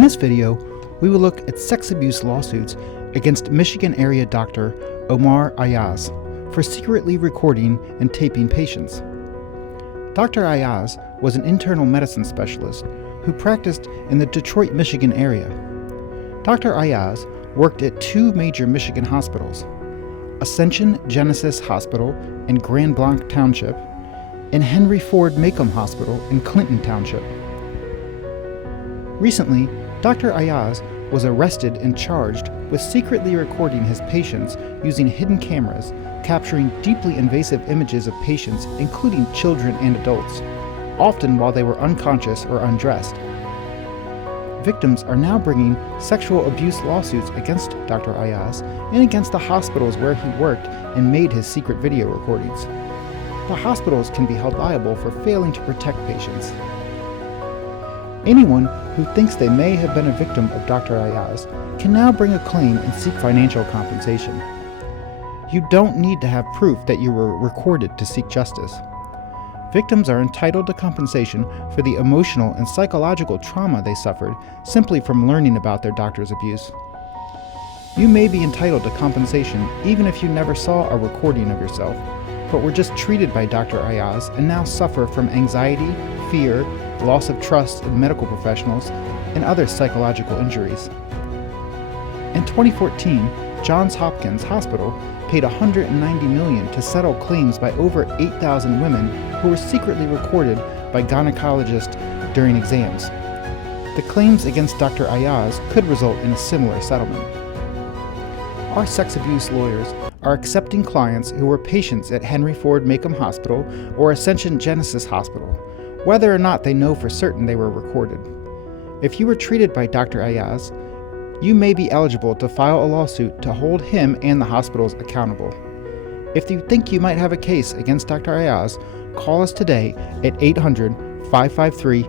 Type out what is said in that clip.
In this video, we will look at sex abuse lawsuits against Michigan area doctor Oumair Aejaz for secretly recording and taping patients. Dr. Aejaz was an internal medicine specialist who practiced in the Detroit, Michigan area. Dr. Aejaz worked at two major Michigan hospitals, Ascension Genesis Hospital in Grand Blanc Township and Henry Ford Macomb Hospital in Clinton Township. Recently, Dr. Aejaz was arrested and charged with secretly recording his patients using hidden cameras, capturing deeply invasive images of patients, including children and adults, often while they were unconscious or undressed. Victims are now bringing sexual abuse lawsuits against Dr. Aejaz and against the hospitals where he worked and made his secret video recordings. The hospitals can be held liable for failing to protect patients. Anyone who thinks they may have been a victim of Dr. Aejaz can now bring a claim and seek financial compensation. You don't need to have proof that you were recorded to seek justice. Victims are entitled to compensation for the emotional and psychological trauma they suffered simply from learning about their doctor's abuse. You may be entitled to compensation even if you never saw a recording of yourself, but were just treated by Dr. Aejaz and now suffer from anxiety, fear, loss of trust in medical professionals, and other psychological injuries. In 2014, Johns Hopkins Hospital paid $190 million to settle claims by over 8,000 women who were secretly recorded by gynecologists during exams. The claims against Dr. Aejaz could result in a similar settlement. Our sex abuse lawyers are accepting clients who were patients at Henry Ford Macomb Hospital or Ascension Genesis Hospital, whether or not they know for certain they were recorded. If you were treated by Dr. Aejaz, you may be eligible to file a lawsuit to hold him and the hospitals accountable. If you think you might have a case against Dr. Aejaz, call us today at 800-553-8082